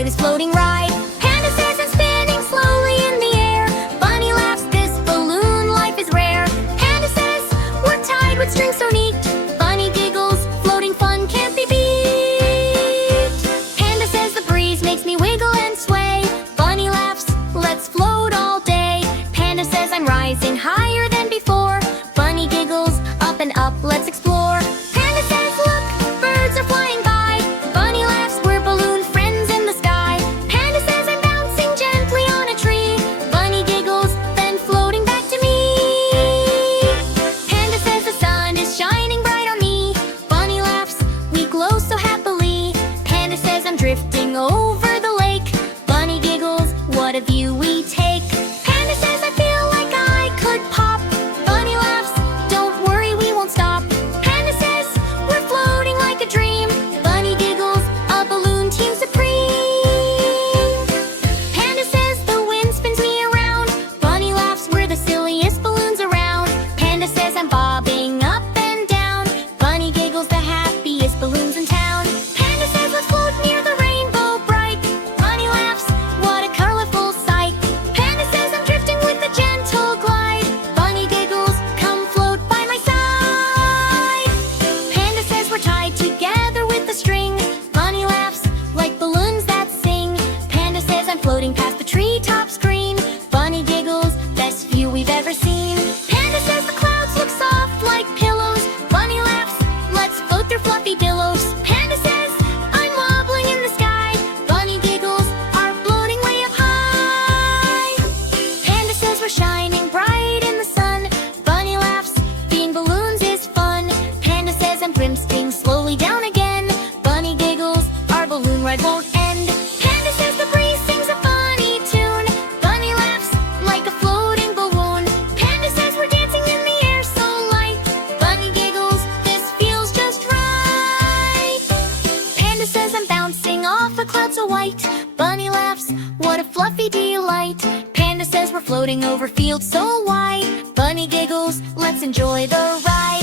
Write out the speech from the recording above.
enjoy this floating ride. Panda says I'm spinning slowly in the air. Bunny laughs, this balloon life is rare. Panda says we're tied with strings so neat. Bunny giggles, floating fun can't be beat. Panda says the breeze makes me wiggle and sway. Bunny laughs, let's float all day. Panda says I'm rising higher than before. Bunny giggles, up and up, let's explore. Panda says look, birds are flying by. Bunny laughs, we're balloon friends in the sky. Panda says I'm bouncing gently on a tree. Bunny giggles, then floating back to me. Panda says the sun is shining bright on me. Bunny laughs, we glow so happily. Panda says I'm drifting over the lake. Bunny giggles, what a view we take. Panda says I feel like I could pop. Bunny laughs, don't worry, we won't stop. Panda says we're floating like a dream. Bunny giggles, a balloon team supreme. Panda says the wind spins me around. Bunny laughs, we're the silliest balloons around. Panda says I'm bobbing up and down. Bunny giggles, the happiest balloons in town. Panda says let's float near the rainbow bright. Bunny laughs, what a colorful sight. Panda says I'm drifting with a gentle glide. Bunny giggles, come float by my side. Panda says we're tied together with a string. Bunny laughs, like balloons that sing. Panda says I'm floating past the treetops green. Bunny giggles, best view we've ever seen. Panda says the clouds look soft like pillows. Bunny laughs, let's float through fluffy billows. Panda says I'm wobbling in the sky. Bunny giggles are floating way up high. Panda says we're shining bright in the sun. Bunny laughs, being balloons is fun. Panda says I'm drifting slowly down again. Bunny giggles, our balloon ride won't end. Panda says the breeze sings a funny tune. Bunny laughs, like a floating balloon. Panda says we're dancing in the air so light. Bunny giggles, this feels just right. Panda says I'm bouncing off a cloud so white. Bunny laughs, what a fluffy delight. Panda says we're floating over fields so wide. Bunny giggles, let's enjoy the ride.